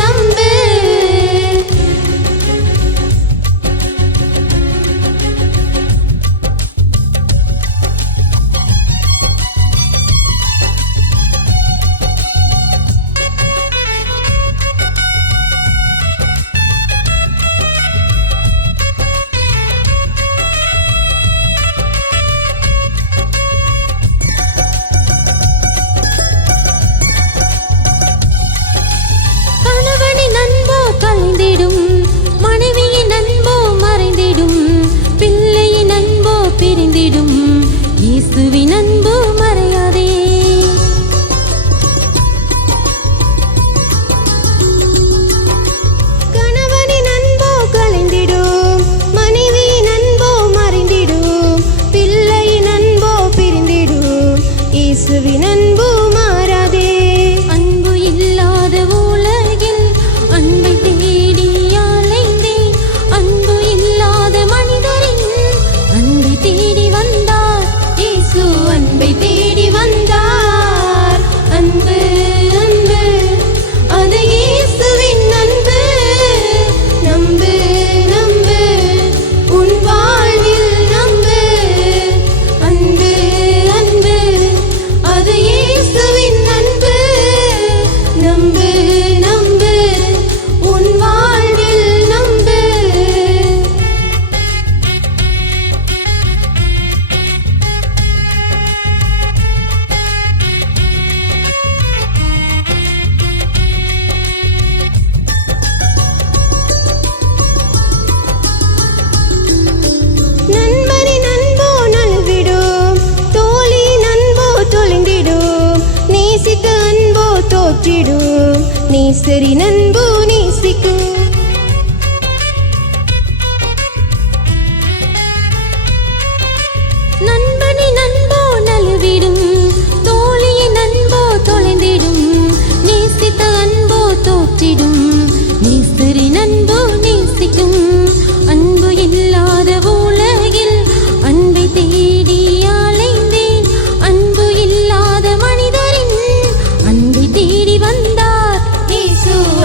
நம்பு. இயேசுவின் அன்பு மறையாதே. கணவனின் அன்போ கலைந்திடும், மனைவியின் அன்போ மறைந்திடும், பிள்ளையின் அன்போ பிரிந்திடும், இயேசுவின் அன்பு மாறாதே. அன்பு இல்லாத உலகில் அன்பை தேடி அலைந்தேன், அன்பு இல்லாத மனிதரின் அன்பை தேடி வந்தார், அன்பை தேடி வந்தார். அன்பு அன்பு அது இயேசுவின் அன்பு. நம்பு நம்பு உன் வாழ்வில் நம்பு. அன்பு அன்பு அது இயேசுவின் அன்பு. நம்பு நம்பு உன் வாழ்வில் நம்பு. நேசரின் அன்பு நேசிக்கும். நண்பனின் அன்போ நழுவிடும், தோழியின் அன்போ தொலைந்திடும், நேசித்த அன்போ தோற்றிடும், நேசரின் அன்பு நேசிக்கும். அன்பு இல்லாத உலகில் அன்பை தேடி அலைந்தேன், அன்பு இல்லாத மனிதரின் அன்பை தேடி வந்தார்,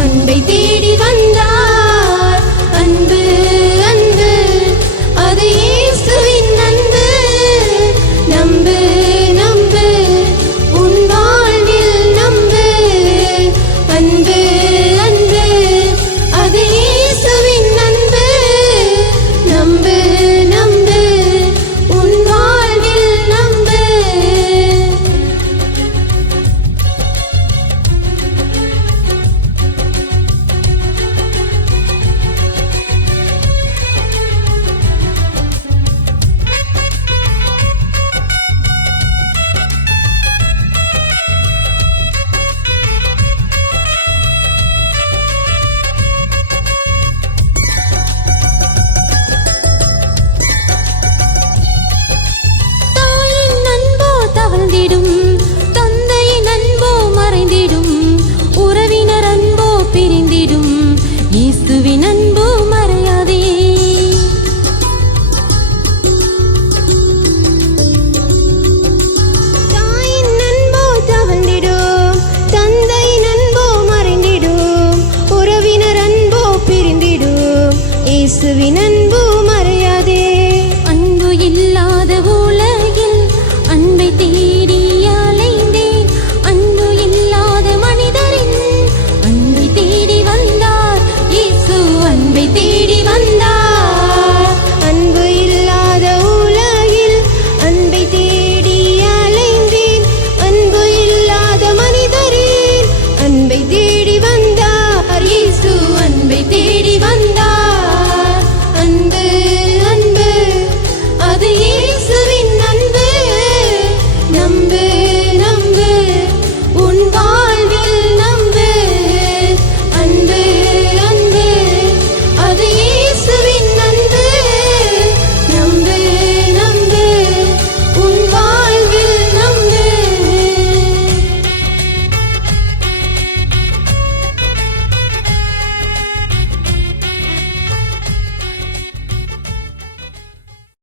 அன்பை தேடி வந்தார். அன்பு அன்பு அது இயேசுவின் அன்பு. நம்பு நம்பு உன் வாழ்வில் நம்பு. அன்பு அன்பு அது இயேசுவின் அன்பு. நம்பு நம்பு உன் வாழ்வில் நம்பு. தந்தையின் அன்போ மறைந்திடும், உறவினர் அன்போ பிரிந்திடும், இயேசுவின் அன்பு மறையாதே. தாயின் அன்போ தவழ்ந்திடும், தந்தையின் அன்போ மறைந்திடும், உறவினர் அன்போ பிரிந்திடும், இயேசுவின் அன்பு